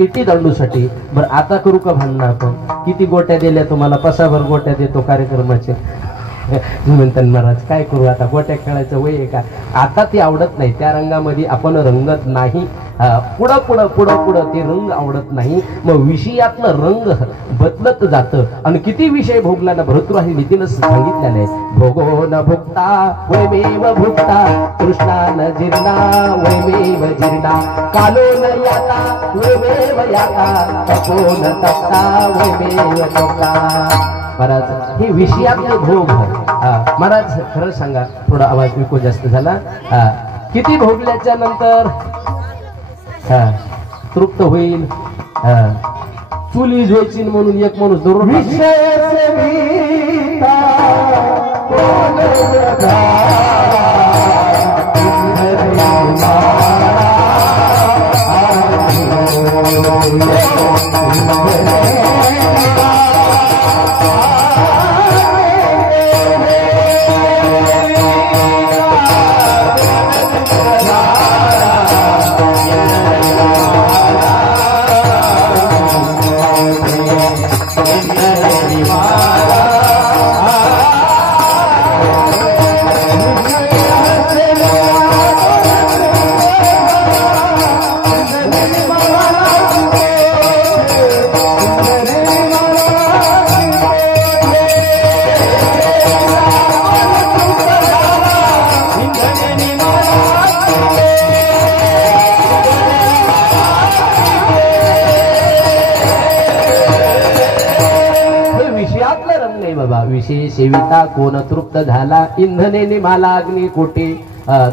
इटी दंडूसाठी बरं आता करू का भांडणं आपण? किती गोट्या दिल्या तुम्हाला? पसाभर गोट्या देतो कार्यक्रमाचे. म्हणतात महाराज काय करू आता, गोट्या खेळायचं वय आहे का? आता ती आवडत नाही, त्या रंगामध्ये आपण रंगत नाही. पुढं पुढं पुढं पुढं ते रंग आवडत नाही. मग विषयातलं रंग बदलत जातं. आणि किती विषय भोगला ना, भरतृहारी नीतीनं सांगितलेलं आहे, भोगो न भुक्ता वैमेव भुक्ता, कृष्णा न जीर्णा वैमेव जीर्णा, कालो न याता वैमेव याता, तपो न तप्ता वैमेव तप्ता. महाराज हे विषयातले भोग. महाराज खरं सांगा, थोडा आवाज विको जास्त झाला. किती भोगल्याच्या नंतर तृप्त होईल? चुली जोयची म्हणून एक माणूस दररोज विषय सेविता कोण तृप्त झाला, इंधनेने मला अग्नी कोटे.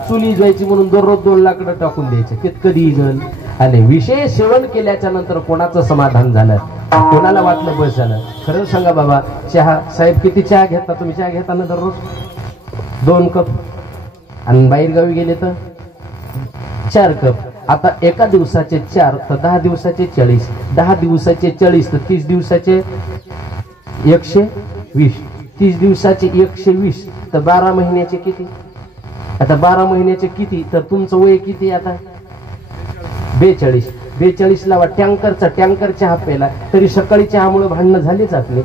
चुली जायची म्हणून दररोज 2 लाकडं टाकून द्यायचं, कधी जण. आणि विषय सेवन केल्याच्या नंतर कोणाचं समाधान झालं? कोणाला वाटलं बस झालं? खरं सांगा बाबा, चहा साहेब किती चहा घेता तुम्ही? चहा घेताना दररोज 2 कप, आणि बाहेर गावी गेले तर 4 कप. आता एका दिवसाचे 4 तर 10 दिवसाचे 40, 10 दिवसाचे 40 तर 30 दिवसाचे 120, 30 दिवसाचे 120 तर 12 महिन्याचे किती? आता 12 महिन्याचे किती? तर तुमचं वय किती आता? 42. 42 लावा टँकर चहा प्यायला, तरी सकाळी चहामुळे भांडणं झालीच आपले.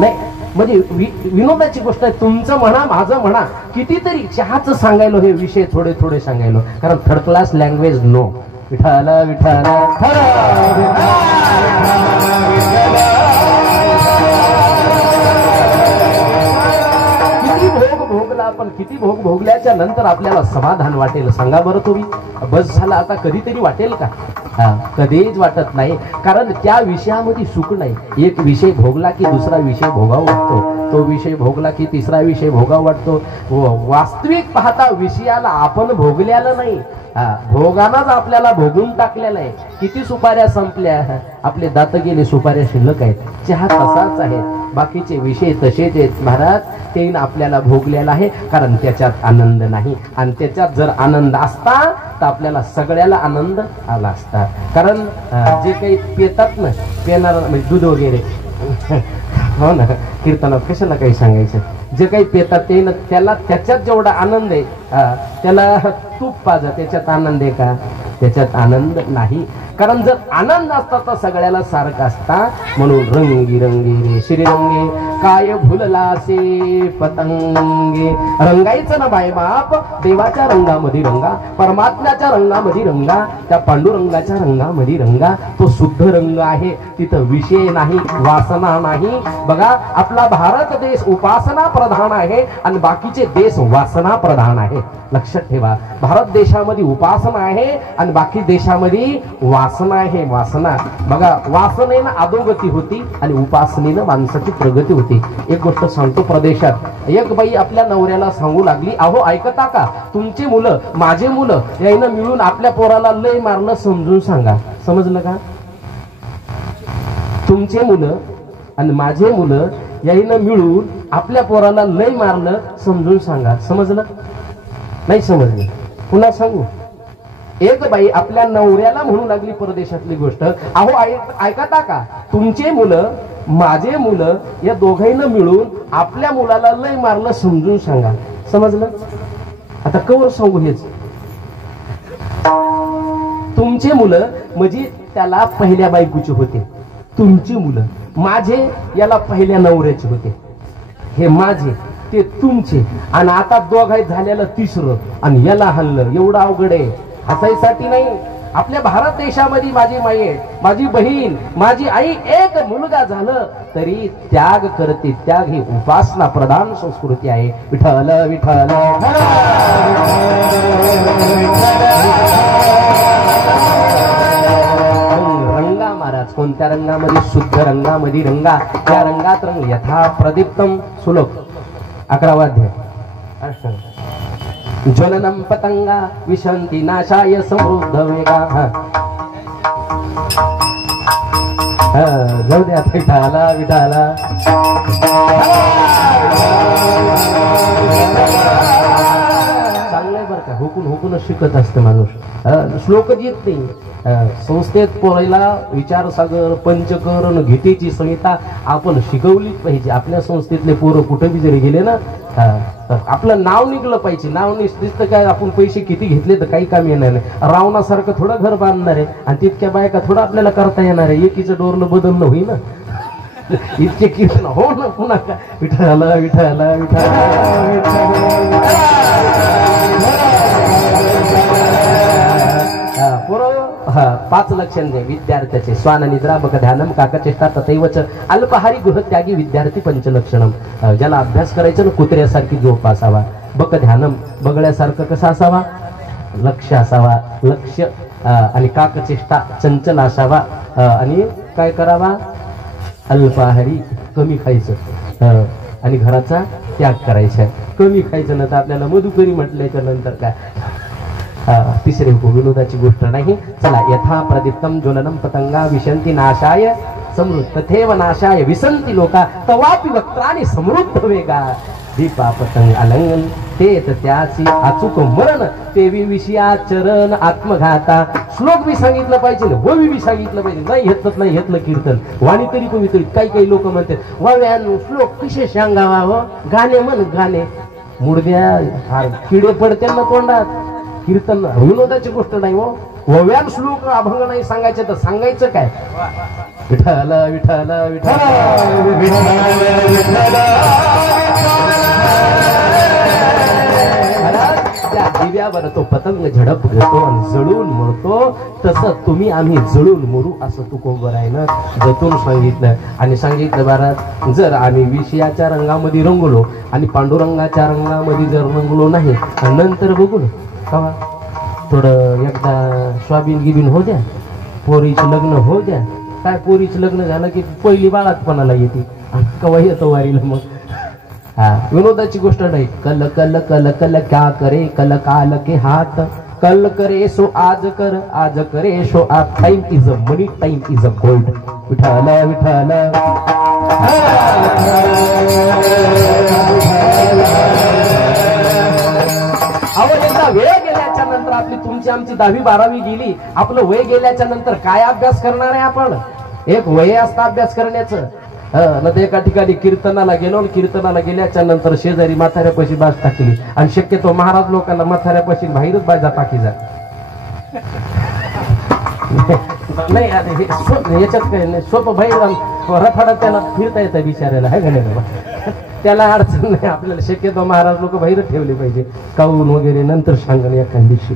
नाही म्हणजे विनोदाची गोष्ट आहे. तुमचं म्हणा माझं म्हणा, कितीतरी चहाचं सांगायलो, हे विषय थोडे थोडे सांगायलो, कारण थर्ड क्लास लँग्वेज नो. विठाला विठाला भोगला. पण किती भोग भोगल्याच्या नंतर आपल्याला समाधान वाटेल? सांगा बरं तुम्ही. बस झाला आता कधीतरी वाटेल का? कधीच वाटत नाही, कारण त्या विषयामध्ये सुख नाही. एक विषय भोगला की दुसरा विषय भोगावा वाटतो, तो विषय भोगला की तिसरा विषय भोगावा वाटतो. वास्तविक पाहता विषयाला आपण भोगलेलं नाही, भोगानाच आपल्याला भोगून टाकलेलं आहे. किती सुपाऱ्या संपल्या, आपले दात गेले, सुपाऱ्या शिल्लक आहेत. चहा तसाच आहे, बाकीचे विषय तसेच आहेत. महाराज ते आपल्याला भोगलेला आहे, कारण त्याच्यात आनंद नाही. आणि त्याच्यात जर आनंद असता तर आपल्याला सगळ्याला आनंद आला असता. कारण जे काही पितात ना, पिणार म्हणजे दूध वगैरे, हो ना, कीर्तनात कशाला काही सांगायचं, जे काही पितात ते ना, त्याला त्याच्यात जेवढा आनंद आहे, त्याला तूप पाजा, त्याच्यात आनंद आहे का? त्याच्यात आनंद नाही. कारण जर आनंद असता तर सगळ्याला सारखा असता. म्हणून रंगी रंगी रे श्रीरंगे काय भुललासे पतंगे. रंगायचं ना बाय बाप, देवाच्या रंगामध्ये रंगा, परमात्म्याच्या रंगामध्ये रंगा, त्या पांडुरंगाच्या रंगामध्ये रंगा. तो शुद्ध रंग आहे, तिथं विषय नाही, वासना नाही. बघा, आपला भारत देश उपासना प्रधान आहे आणि बाकीचे देश वासना प्रधान आहे. लक्षात ठेवा, भारत देशामध्ये उपासना आहे आणि बाकी देशामध्ये वासना आहे. वासना बघा, वासनेनं अधोगती होती आणि उपासनेनं माणसाची प्रगती होती. एक गोष्ट सांगतो, प्रदेशात एक बाई आपल्या नवऱ्याला सांगू लागली, अहो ऐकता का, तुमची मुलं माझे मुलं याईनं मिळून आपल्या पोराला लय मारलं, समजून सांगा. समजलं का? तुमचे मुलं आणि माझे मुलं याईनं मिळून आपल्या पोराला लय मारलं, समजून सांगा. समजलं? नाही समजलं? पुन्हा सांगू. एक बाई आपल्या नवऱ्याला म्हणू लागली, परदेशातली गोष्ट, अहो ऐकता का, तुमचे मुलं माझे मुलं या दोघांना मिळून आपल्या मुलाला लय मारलं, समजून सांगा. समजलं? आता कवर सांगू हेच. तुमचे मुलं म्हणजे त्याला पहिल्या बायकोचे होते, तुमची मुलं. माझे याला पहिल्या नवऱ्याचे होते, हे माझे ते तुमचे. आणि आता दोघांत झालेलं तिसरं आणि याला हल्लं. एवढं अवघड आहे. हसायसाठी नाही. आपल्या भारत देशामध्ये माझी माई, माझी बहीण, माझी आई, एक मुलगा झालं तरी त्याग करते. त्याग ही उपासना प्रधान संस्कृती आहे. विठ्ठल विठ्ठल. रंगा महाराज कोणत्या रंगामध्ये? शुद्ध रंगामध्ये रंगा. त्या रंगात रंग यथा प्रदीप्तम. सुलोक 11वा अध्याय. ज्वलनम पतंगा विशंती नाशाय समृद्ध वेगा. जाऊ द्या. विठाला विठाला. चांगलंय बरं का. हुकून हुकूनच शिकत असतं माणूस. श्लोकच येत नाही. संस्थेत पोरायला विचारसागर, पंचकरण, गीतेची संहिता आपण शिकवलीच पाहिजे. आपल्या संस्थेतले पोरं कुठे बी जरी गेले ना, आपलं नाव निघलं पाहिजे. नाव निघतं काय, आपण पैसे किती घेतले तर काही काम येणार नाही. रावणासारखं थोडं घर बांधणार आहे आणि तितक्या बायका थोडं आपल्याला करता येणार आहे. एकीचं डोरलं बदलणं होई ना. इतके कीर्तन हो ना. पुन्हा का विठ्ठला विठ्ठला विठ्ठला. हा 5 लक्षण दे विद्यार्थ्याचे. स्वान निद्रा बक ध्यानम काकचेष्टा तथैवच अल्पहारी गृहत्यागी विद्यार्थी पंचलक्षणम. ज्याला अभ्यास करायचं ना कुत्र्यासारखी झोप असावा. बक ध्यानम बगळ्यासारखं कसं असावा? लक्ष असावा. लक्ष आणि काकचेष्टा चंचल असावा. आणि काय करावा? अल्पाहारी कमी खायचं आणि घराचा त्याग करायचा. कमी खायचं ना तर आपल्याला मधुकरी म्हटल्याच्या नंतर काय. तिसरे विनोदाची गोष्ट नाही. चला. यथा प्रदीप्तम ज्वलनम पतंगा विशंती नाशाय समृद्ध तथैव नाशाय विसंती लोका तवापि वक्त्राणि समृद्ध वेगा. दीपा पतंग अलंगन ते त्याची अचूक मरण तेवी विषयाचरण आत्मघाता. श्लोक बी सांगितलं पाहिजे ना, ववी बी सांगितलं पाहिजे. नाही घेतलं कीर्तन वाणी तरी कमी. काही लोक म्हणतात वव्यान श्लोक कसे सांगावा हो. गाणे म्हण गाणे. मुडद्या किडे पडते ना तोंडात. कीर्तन विनोदाची गोष्ट नाही हो. वव्यान श्लोक अभंग नाही सांगायचे तर सांगायचं काय? विठ्ठल विठ्ठल विठ्ठल. त्या दिव्यावर तो पतंग झडप घेतो आणि जळून मरतो. तसं तुम्ही आम्ही जळून मरू असं तुकोबरायनं जतून सांगितलं. आणि सांगितलं महाराज, जर आम्ही विषयाच्या रंगामध्ये रंगलो आणि पांडुरंगाच्या रंगामध्ये जर रंगलो नाही आणि नंतर बघू ना कवा थोडं एकदा स्वाबीन गिबीन हो द्या, पोरीचं लग्न हो द्या. काय पोरीचं लग्न झालं की पहिली बाळातपणाला येते आणि कवा येतो वारीला मग. विनोदाची गोष्ट नाही. कल कल कल कल क्या करे कल काल के हाथ. कल करे सो आज कर, आज करे सो आज. Time is a money, time is a gold. Vitthal Vitthal. एकदा वेळ गेल्याच्या नंतर आपली तुमची आमची 10वी 12वी गेली. आपलं वय गेल्याच्या नंतर काय अभ्यास करणार आहे आपण? एक वय असतं अभ्यास करण्याचं. एका ठिकाणी कीर्तनाला गेलो. कीर्तनाला गेल्याच्या नंतर शेजारी म्हाताऱ्यापाशी बाज टाकली आणि शक्यतो महाराज लोकांना म्हाताऱ्यापाशी बाहेरच बाजा टाकी जा. नाही याच्यात काय नाही. सोपं बाहेर रफाडा त्याला फिरता येतं बिचारायला आहे का नाही? त्याला अडचण नाही. आपल्याला शक्यतो महाराज लोक बाहेर ठेवले पाहिजे. काऊन वगैरे नंतर सांगणे एखाद्या दिवशी.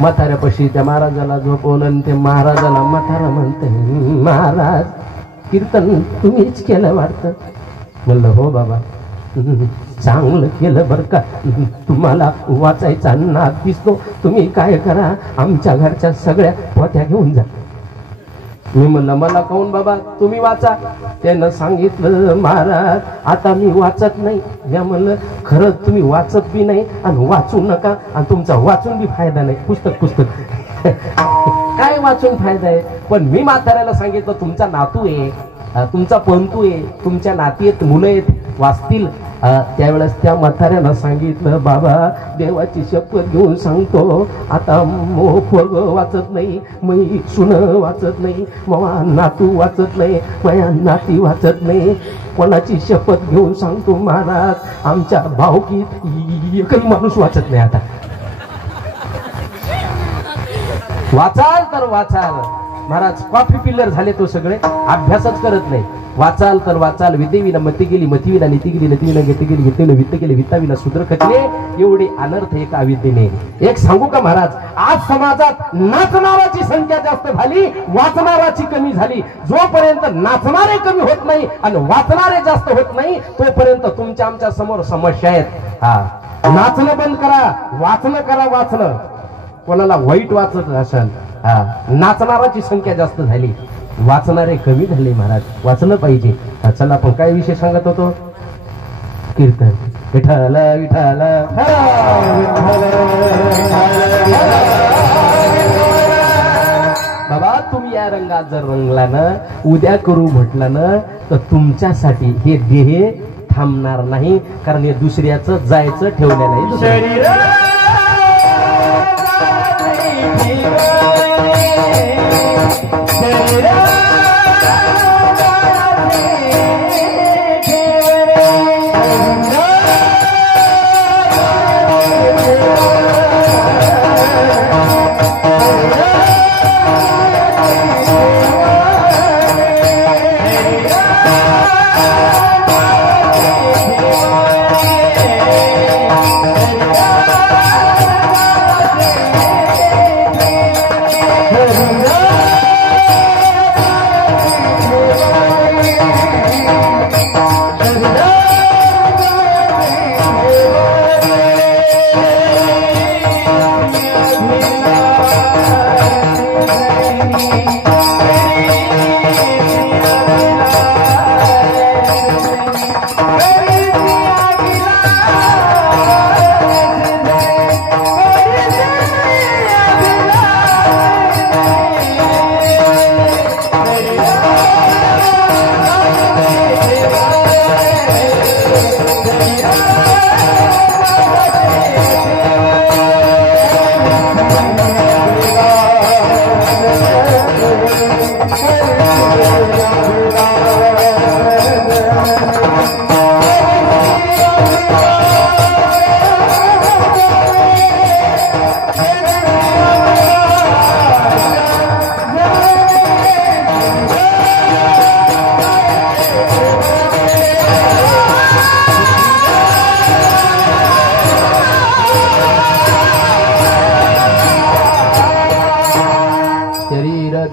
म्हाताऱ्यापाशी त्या महाराजाला झोपवलं आणि ते महाराजाला म्हातारा म्हणते, महाराज कीर्तन तुम्हीच केलं वाटतं. म्हणलं हो बाबा चांगलं केलं बरं का. तुम्हाला वाचायचा नाद दिसतो. तुम्ही काय करा, आमच्या घरच्या सगळ्या पोथ्या घेऊन जा. मी म्हणलं मला काऊन बाबा, तुम्ही वाचा. त्यानं सांगितलं महाराज आता मी वाचत नाही. या म्हणलं खरंच तुम्ही वाचत बी नाही आणि वाचू नका आणि तुमचा वाचून बी फायदा नाही. पुस्तक काय वाचून फायदा आहे? पण मी म्हाताऱ्याला सांगितलं तुमचा नातू आहे, तुमचा पंतू आहे, तुमच्या नाती आहेत, मुलं आहेत, वाचतील. त्यावेळेस त्या म्हाताऱ्यानं सांगितलं बाबा देवाची शपथ घेऊन सांगतो आता मोह वाचत नाही, मी सुन वाचत नाही, मवा नातू वाचत नाही, माझ्या नाती वाचत नाही. कोणाची शपथ घेऊन सांगतो महाराज आमच्या भावकीत एकही माणूस वाचत नाही. आता वाचाल तर वाचाल महाराज, कॉफी पिल्लर झाले तो सगळे, अभ्यासच करत नाही. वाचाल तर वाचाल, विद्येविना मती गेली, मतीविना नीती गेली, नतीविना गती गेली, गतीविना वित्त गेली, वित्ताविना शूद्र खचले, एवढे अनर्थ एका विद्येने. एक सांगू का महाराज, आज समाजात नाचणाराची संख्या जास्त झाली, वाचणाराची कमी झाली. जोपर्यंत नाचणारे कमी होत नाही आणि वाचणारे जास्त होत नाही, तोपर्यंत तुमच्या आमच्या समोर समस्या आहेत. हा, नाचणं बंद करा, वाचणं करा. वाचणं कोणाला वाईट वाचत असेल, हा, नाचणाराची संख्या जास्त झाली, वाचणारे कमी झाले. महाराज वाचलं पाहिजे. चला आपण काय विषय सांगत होतो? कीर्तन. विठ्ठल विठ्ठल बाबा, तुम्ही या रंगात जर रंगला ना, उद्या करू म्हटलं ना, तर तुमच्यासाठी हे देह थांबणार नाही. कारण हे दुसऱ्याचं जायचं ठेवलेलं आहे. शरीर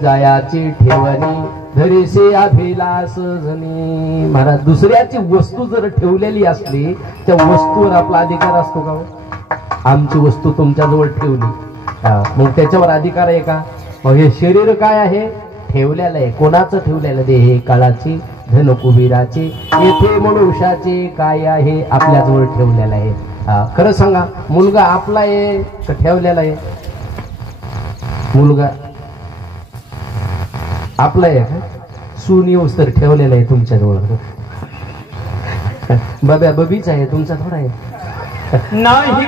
जायाची ठेवणी धरीसे अभिलाष जनी. महाराज, दुसऱ्याची वस्तू जर ठेवलेली असली, त्या वस्तूवर आपला अधिकार असतो का? आमची वस्तू तुमच्याजवळ ठेवली, मग त्याच्यावर अधिकार आहे का? मग हे शरीर काय आहे? ठेवलेलं आहे. कोणाचं ठेवलेलं? देह काळाची, धन कुबेराची, येथे मनुष्याचे काय आहे? आपल्याजवळ ठेवलेलं आहे. खरं सांगा, मुलगा आपला आहे का ठेवलेला आहे? मुलगा आपला आहे का? सून येऊस तर ठेवलेला आहे तुमच्याजवळ. बब्या बबीच आहे, तुमचा थोडा आहे. नाही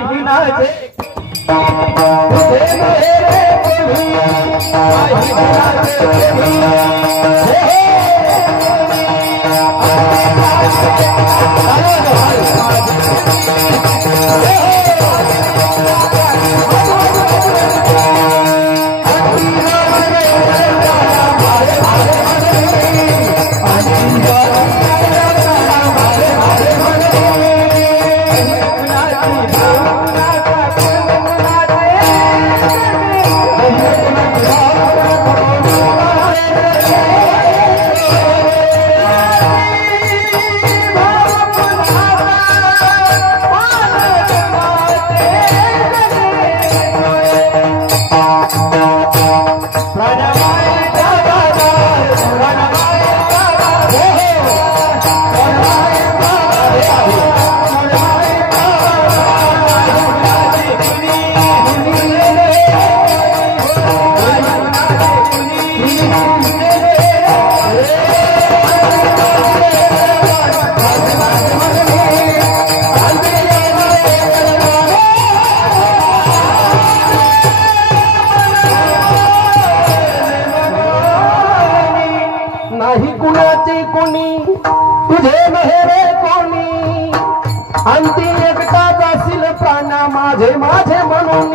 माझे माझे म्हणून.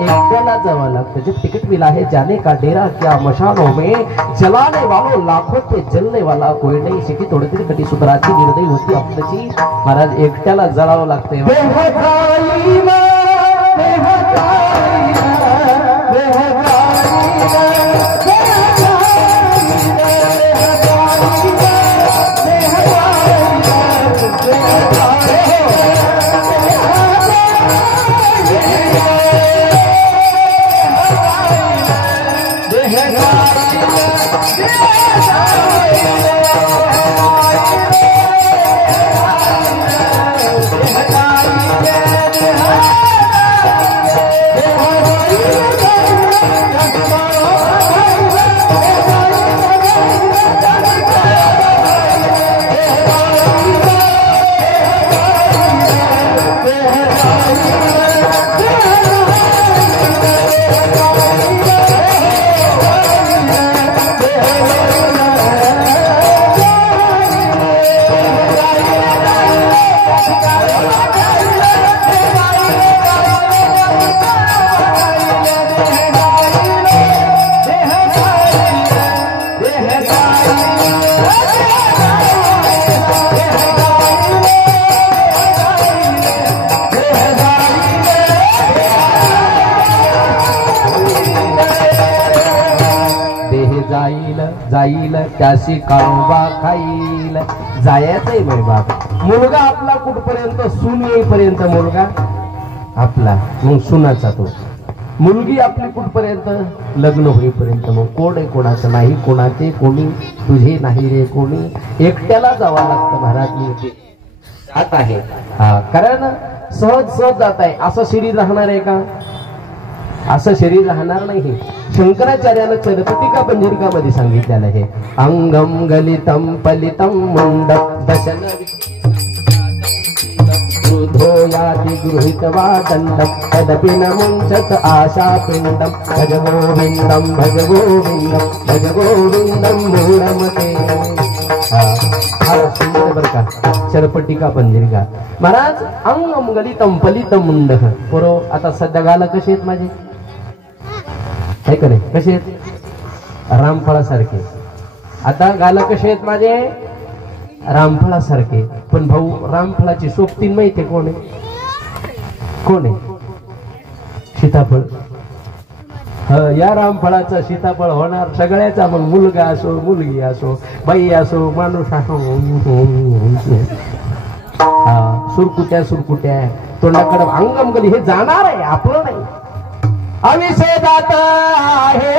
एकट्याला जावं लागतं. जब टिकट मिला है जाने का डेरा क्या मशालों में जलाने वालों लाखों पे जलने वाला कोई नाही. शिकी थोडी तरी कटी सुधराची निर्दयी होती आपल्याची. महाराज एकट्याला जळावं लागतंय. जाईल त्याशी काळोबा खाईल. जायचंय बाई बाप. मुलगा आपला कुठपर्यंत सून येईपर्यंत मुलगा आपला, मग सुनाचा तो. मुलगी आपली कुठपर्यंत लग्न होईपर्यंत. मग कोण आहे कोणाचं नाही, कोणाचे कोणी तुझे नाही रे कोणी. एकट्याला जावं लागतं. महाराज जात आहे कारण सहज सहज जात आहे. असं शरीर राहणार आहे का? असं शरीर राहणार नाही. शंकराचार्यानं चरपटिका पंजरिकामध्ये सांगितलेलं आहे. अंगम गलितम पलितम मुंडम दशन याति गृहीत्वा दंडम तदपि न मुंचत आशा पिंडम. भज गोविंदम भज गोविंदम भज गोविंदम मूढमते. सुंदर बर का चरपटिका पंजरिका. महाराज अंगम गलितम पलितम मुंड. पोरो आता सध्या गाला कसे आहेत माझे? आहे का नाही? कसे आहेत? रामफळासारखे. आता गाला कसे आहेत माझे? रामफळासारखे. पण भाऊ रामफळाची सोबतीन माहिती आहे कोण आहे? कोण आहे? सीताफळ. या रामफळाचा सीताफळ होणार सगळ्याचा. मग मुलगा असो मुलगी असो बाई असो माणूस असो. सुरकुट्या सुरकुट्या तोंडाकडे अंगम गली. हे जाणार आहे आपलं नाही. अविषेदात आहे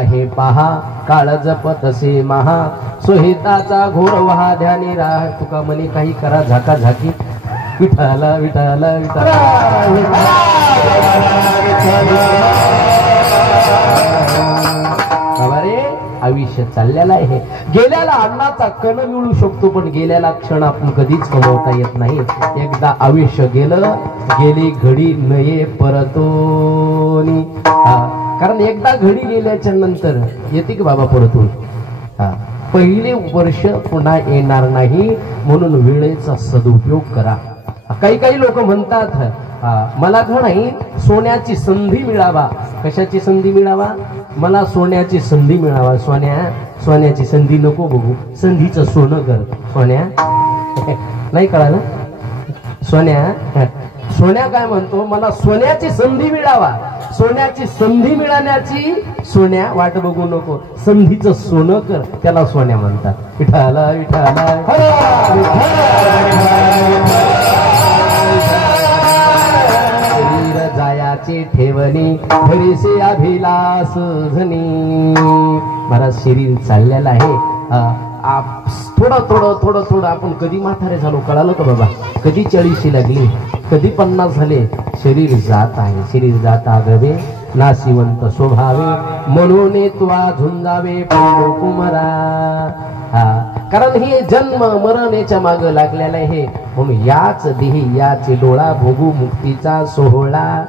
आहे पहा काळ जपतसे महा. सोहिताचा घोर वहा ध्यानी राह. तुका मनी काही करा झाका झाकी. विठाला विठाला विठाला. आयुष्य चाललेलं आहे. गेल्याला अन्नाचा कण मिळू शकतो पण गेल्याला क्षण आपण कधीच कमवता येत नाही. एकदा आयुष्य गेलं गेली घडी नये परतोनी. कारण एकदा घडी गेल्याच्या नंतर येते की बाबा परतून. पहिले वर्ष पुन्हा येणार नाही म्हणून वेळेचा सदुपयोग करा. काही काही लोक म्हणतात मला का नाही सोन्याची संधी मिळावा. कशाची संधी मिळावा? मला सोन्याची संधी मिळावा. सोन्याची संधी नको बघू, संधीचं सोनं कर सोन्या. नाही कळालं? सोन्या काय म्हणतो, मला सोन्याची संधी मिळावा. सोन्याची संधी मिळाण्याची सोन्या वाट बघू नको, संधीचं सोनं कर, त्याला सोन्या म्हणतात. विठाला विठाला जायाची ठेवणी भरीसे अभिलाष झनी. मला शरीर चाललेलं आहे. थोडं आपण कधी म्हातारे झालो कळालं का बाबा? कधी 40 लागली, कधी 50 झाले. शरीर जात आहे, शरीर जात आगवे नाशिवंत स्वभावे म्हणून तुला झुंजावे कुमारा. कारण हे जन्म मरणाच्या माग लागलेला आहे. म्हणून याच देही याचे डोळा भोगू मुक्तीचा सोहळा.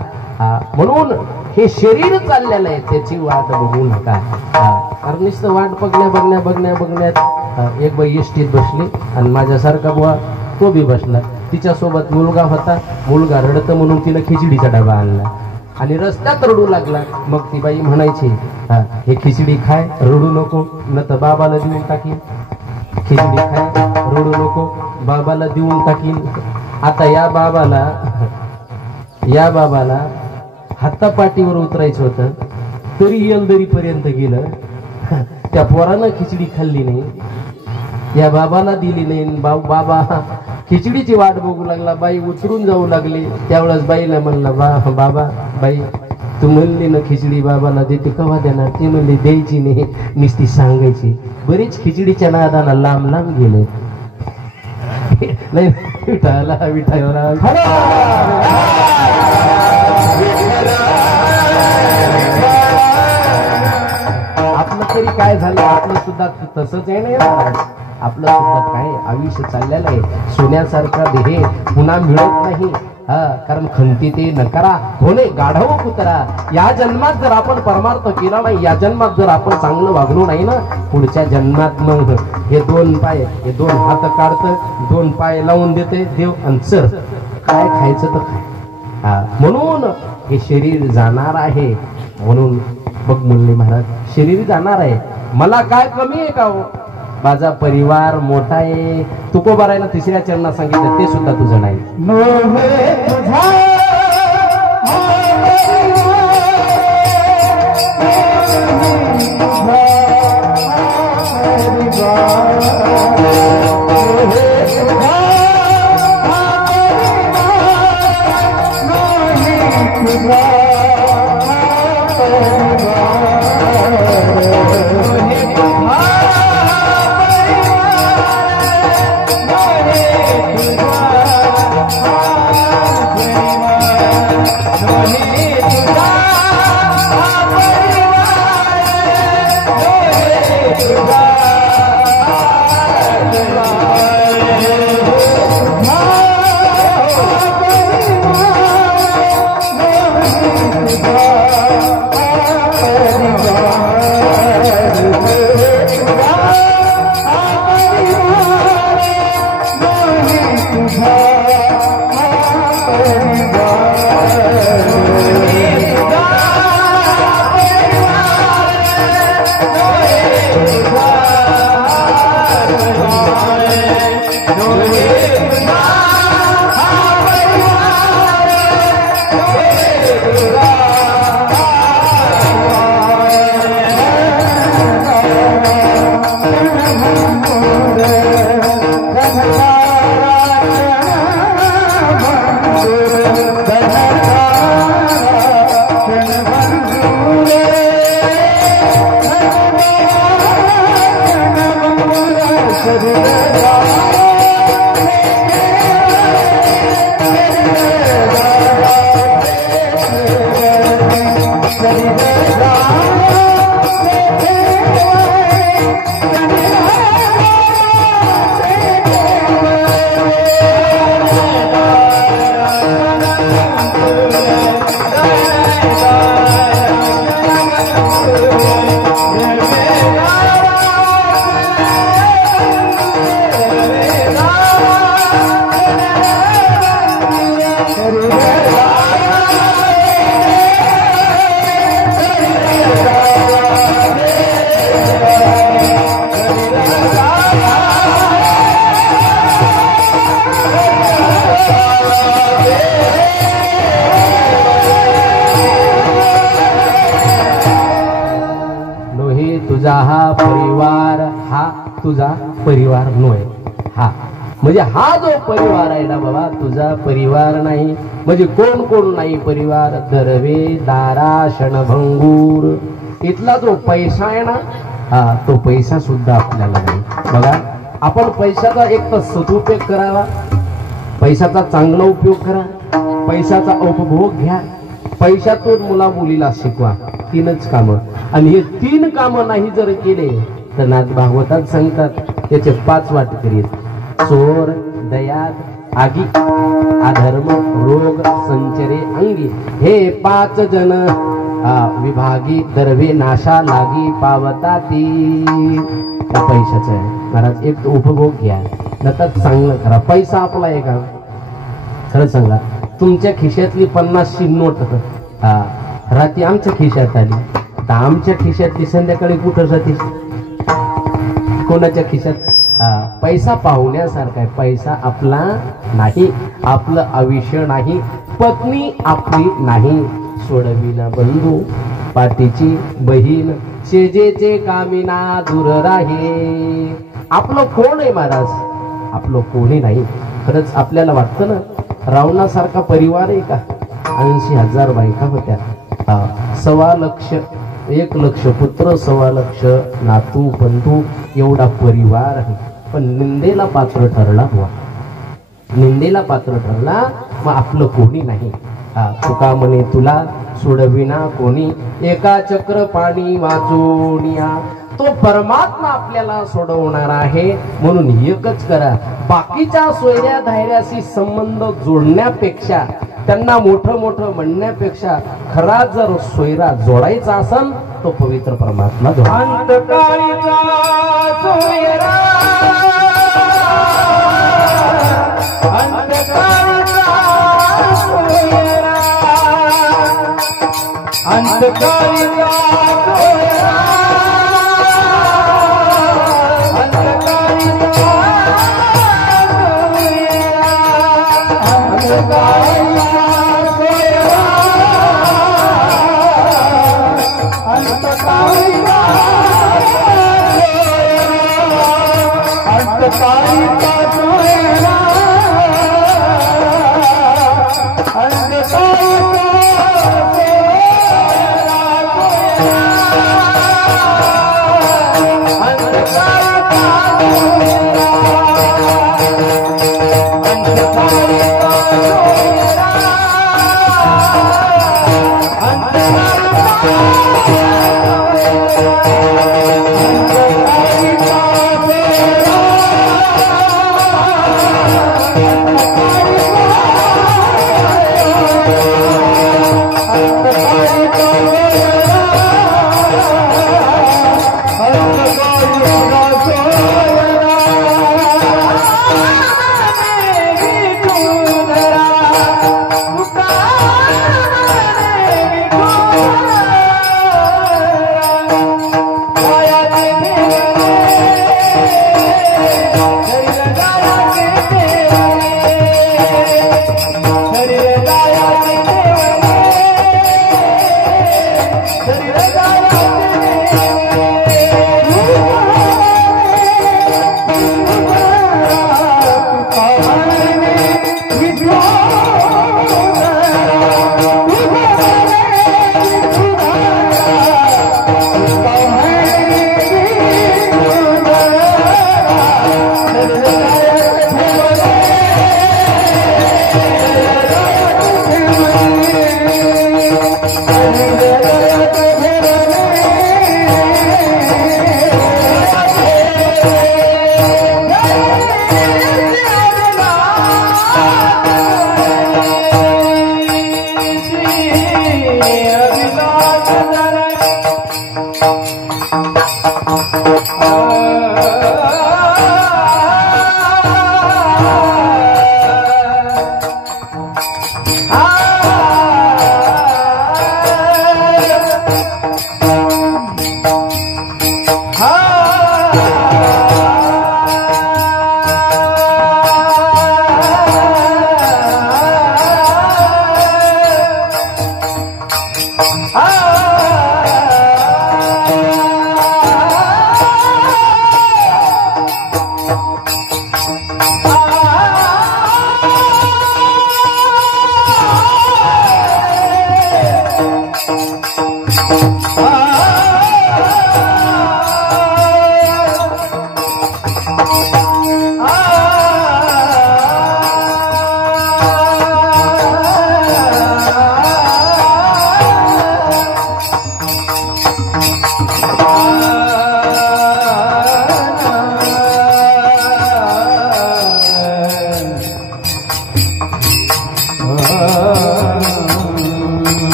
म्हणून हे शरीर चाललेलं आहे, त्याची वाट बघू नका. कारण नुसतं वाट बघण्यात एक बाई एसटीत बसली आणि माझ्यासारखा बुवा तो बी बसला. तिच्यासोबत मुलगा होता. मुलगा रडतं म्हणून तिनं खिचडीचा डबा आणला आणि रस्त्यात रडू लागला. मग ती बाई म्हणायची, हे खिचडी खाय, रडू नको, न तर बाबाला देऊन टाकीन. खिचडी खाय, रडू नको, बाबाला देऊन टाकीन. आता या बाबाला हातापाटीवर उतरायचं होतं, तरी येलदरीपर्यंत गेलं. त्या पोरानं खिचडी खाल्ली नाही, या बाबाला दिली नाही. बाबा खिचडीची वाट बघू लागला. बाई उतरून जाऊ लागली. त्यावेळेस बाईला म्हणला, बाई तू म्हणली ना खिचडी बाबाला देते, केव्हा देणार? ती म्हणली द्यायची नाही, नुसती सांगायची. बरीच खिचडीच्या नादाला लांब गेले. नाही विठाला आपलं तरी काय झालं? आपलं सुद्धा तसंच आहे नाही. आपलं सुद्धा काय आयुष्य चाललेलं आहे. सोन्यासारखा देह पुन्हा मिळत नाही. कारण खंती ते नकारा होणे गाढव कुत्रा. या जन्मात जर आपण परमार्थ केला नाही, या जन्मात जर आपण चांगलं वागलो नाही ना, पुढच्या जन्मात मग हे 2 पाय, हे 2 हात काढतं, 2 पाय लावून देते देव आणि चर काय खायचं तर काय. म्हणून हे शरीर जाणार आहे. म्हणून बघ मुरली महाराज, शरीर जाणार आहे. मला काय कमी आहे का हो? माझा परिवार मोठा आहे. तुकोबारायला 3ऱ्या चरणात सांगितलं, ते सुद्धा तुझं नाही. नव्हे तुझा हा परिवार, हा तुझा परिवार नव्हे. हा म्हणजे हा जो परिवार आहे ना बाबा, तुझा परिवार नाही. म्हणजे कोण कोण नाही परिवार? दरवे दारा क्षणभंगूर. इथला जो पैसा आहे ना, हा तो पैसा सुद्धा आपल्याला नाही. बघा, आपण पैशाचा एक तर सदुपयोग करावा, पैशाचा चांगला उपयोग करा, पैशाचा उपभोग घ्या, पैशातून मुला मुलीला शिकवा. तीनच कामं. आणि हे 3 कामं नाही जर केले तर नाथ भागवतात सांगतात त्याचे 5 वाट करीत. चोर दयाद आगी अधर्म रोग संचरे अंगी, हे 5 जन विभागी दर्वे नाशा लागी पावता ती. पैशाचं आहे महाराज. एक उपभोग घ्या, नंतर चांगलं करा. पैसा आपला आहे का? खरं सांगा. तुमच्या खिशातली 50ची नोट रात्री आमच्या खिशात आली तर आमच्या खिशातली संध्याकाळी कुठं जाते? कोणाच्या खिशात? पैसा पाहुण्यासारखा आहे. पैसा आपला नाही, आपलं आयुष्य नाही, पत्नी आपली नाही. सोडविना बंधू पाठीची बहीण, शेजेचे कामिना दूर राहे. आपलं कोण आहे महाराज? आपलं कोणी नाही. खरंच आपल्याला वाटतं ना, रावणासारखा परिवार आहे का? 80,000 बायका होत्या, 1.25 लाख, 1 लाख पुत्र, 1.25 लाख नातू बंधू, एवढा परिवार आहे. पण निंदेला पात्र ठरला हुआ, निंदेला पात्र ठरला. मग आपलं कोणी नाही. तुका म्हणे तुला सोडविना कोणी, एका चक्र पाणी वाचूनिया. तो परमात्मा आपल्याला सोडवणार आहे. म्हणून एकच करा, बाकीच्या सोयऱ्या धायऱ्याशी संबंध जोडण्यापेक्षा, त्यांना मोठं मोठं म्हणण्यापेक्षा खरा जर सोयरा जोडायचा असेल तो पवित्र परमात्मा जोडा. अंतकाळीचा सोयरा, अंतकाळीचा सोयरा, अंतकाळीचा सोयरा, अंतकाळीचा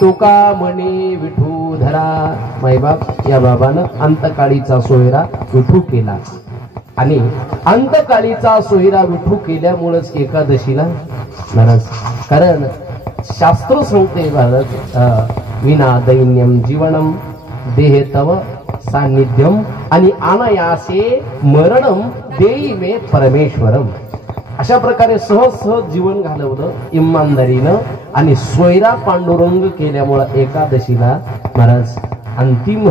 तुका म्हणे विठूधरा. माईबाप या बाबानं अंतकाळीचा सोयरा विठू केला आणि अंतकाळीचा सोयरा विठू केल्यामुळेच एकादशीला नरस. कारण शास्त्र सांगते भारत विना दैन्यम जीवनम देहे तव सान्निध्यम आणि अनायासे मरणम देई मे परमेश्वरम. अशा प्रकारे सहज सहज जीवन घालवलं इमानदारीनं आणि सोयरा पांडुरंग केल्यामुळं एकादशीला महाराज अंतिम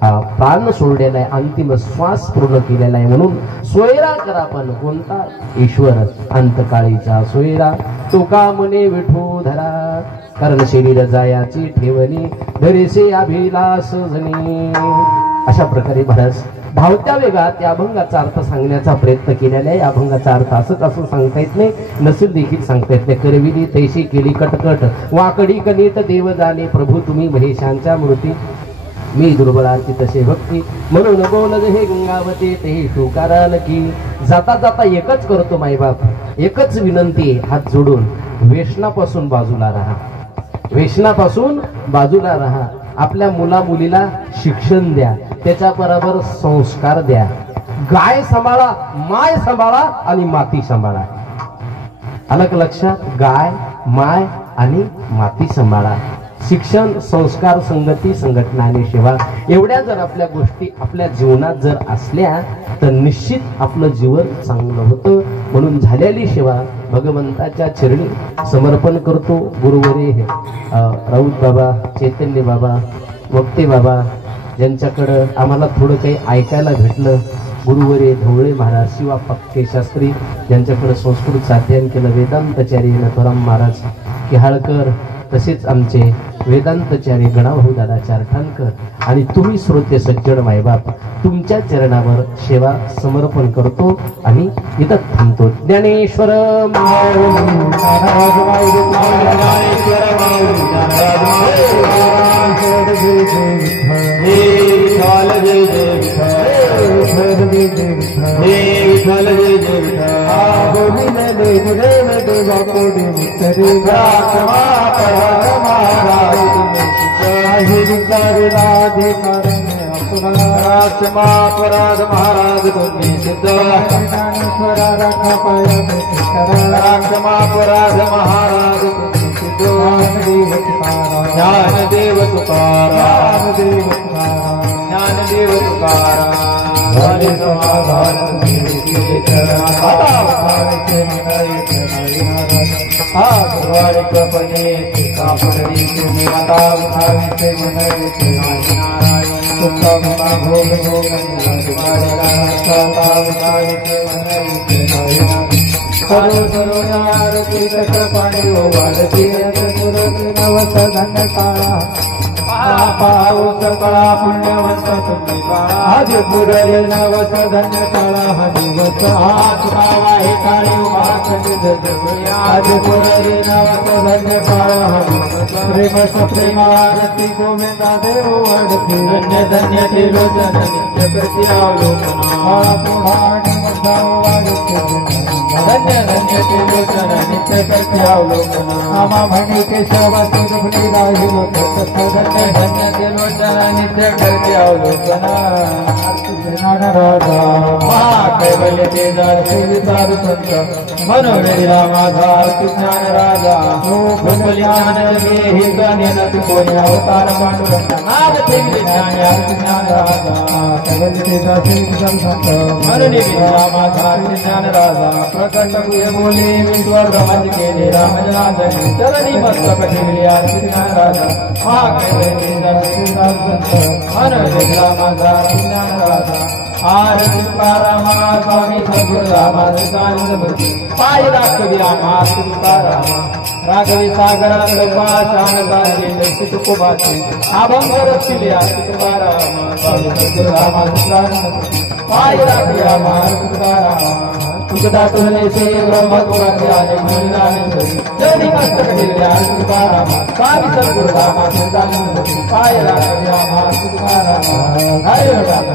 प्राण सोडलेला आहे, अंतिम श्वास पूर्ण केलेला आहे. म्हणून सोयरा करा पण कोणता? ईश्वर. अंतकाळीचा सोयरा तुका मने विठू धरा, कारण शरीर जायाची ठेवणी धरेसे अभिलाष जणी. अशा प्रकारे महाराज धावत्या वेगात या अभंगाचा अर्थ सांगण्याचा प्रयत्न केलेला आहे. या अभंगाचा अर्थ असंच असं सांगता येत नाही, नसेल देखील सांगता येत नाही. करविली तैशी केली कटकट, वाकडी कनीत देव जाणे, प्रभू तुम्ही महेशांच्या मूर्ती, मी दुर्बळाची तसे भक्ती, म्हणून बोलत हे गंगावते ते शुकारान की. जाता जाता एकच करतो मायबाप, एकच विनंती हात जोडून, व्यसनापासून बाजूला राहा, व्यसनापासून बाजूला राहा. आपल्या मुला मुलीला शिक्षण द्या, त्याच्या बरोबर संस्कार द्या. गाय सांभाळा, माय सांभाळा आणि माती सांभाळा. अलग लक्षात, गाय माय आणि माती सांभाळा. शिक्षण, संस्कार, संगती, संघटना आणि सेवा एवढ्या जर आपल्या गोष्टी आपल्या जीवनात जर असल्या तर निश्चित आपलं जीवन चांगलं होतं. म्हणून झालेली सेवा भगवंताच्या चरणी समर्पण करतो. गुरुवरे राऊत बाबा, चैतन्य बाबा, वक्ते बाबा ज्यांच्याकडं आम्हाला थोडं काही ऐकायला भेटलं, गुरुवरे ढवळे महाराज, शिवा पक्के शास्त्री ज्यांच्याकडे संस्कृत अध्ययन केलं, वेदांतचार्य नथुराम महाराज किहाळकर, तसेच आमचे वेदांतचार्य गणाभाऊ दादा चारठाणकर आणि तुम्ही श्रोते सज्जन मायबाप, तुमच्या चरणावर सेवा समर्पण करतो आणि इथं थांबतो. ज्ञानेश्वर अपराध महाराज तुम्ही सिद्ध, अपराध महाराज तुम्ही सिद्ध, ज्ञानदेव तुकाराम, ज्ञानदेव तुकाराम. पाऊस कळा पुण्यवंत तुम्ही आज पुरले नवस धन्य काळा हा दिवस, आज पावा हे काळी आज पुरले नवस धन्य काळा हा दिवस. प्रेमस प्रेमारती गोविंदा देव वाढते, धन्य धन्य ते लोचन नित्य प्रति अवलोकना, धन्य धन्य ते लोचन नित्य प्रति अवलोकना. आमा म्हणे केशवा तुझी राही लोक, धन्य धन्य ते लोचन नित्य प्रति अवलोकना. राजा कैवल्य ते सेवितार संत, मनोवेला माझा ज्ञान राजा, ज्ञान लगे हे ज्ञान कोणी अवतार पांडुरंग, नाद ठेवले ज्ञान राजा. कैवल्य ते सेवितार संत, मनोवेला माझा ज्ञान राजा, प्रकट बोले विश्वर रमज केले रामजनार्दनी, चरणी मस्तक ठेवले ज्ञान राजा. कैवल्य ते सेवितार संत, मनोवेला माझा ज्ञान राजा. आरती तुकारामा स्वामी सद्गुरुरामा दत्तानंदमूर्ती, पाय राखवी आम्हा तुकारामा. राघवी सागरा कृपा शांता तुकोबाचे, अभंग रचले तुकारामा. स्वामी सद्गुरुरामा दत्तानंदमूर्ती, पाय राखवी आम्हा तुकारामा. तुझा तुझे से ब्रह्म तुकाचे आले म्हणून जनी मस्तक ठेवले तुकारामा. स्वामी सद्गुरुरामा दत्तानंदमूर्ती, पाय राखवी आम्हा तुकारामा. हरे राम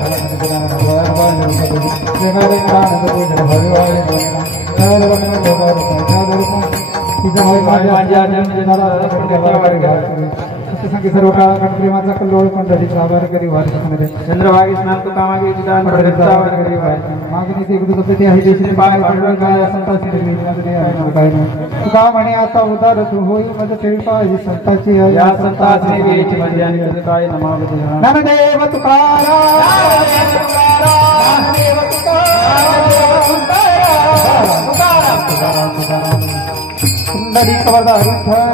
सर्व काळाकड प्रेमाचा कल्लोळ पंढरीचा आभार करी वारकरी चंद्रभागी स्नान तो कामागे विधान पंढरीचा आभार करी मागणी ते गुरु कपते आहे देशने पाय पाडून काय संताची काय तुका म्हणे आता उदार तू होई मज तिळपाही संताची या संताची गेची मध्याने काय नमावते नामदेव तुकाराम नामदेव तुकाराम पुंडलिक वरदा विठ्ठल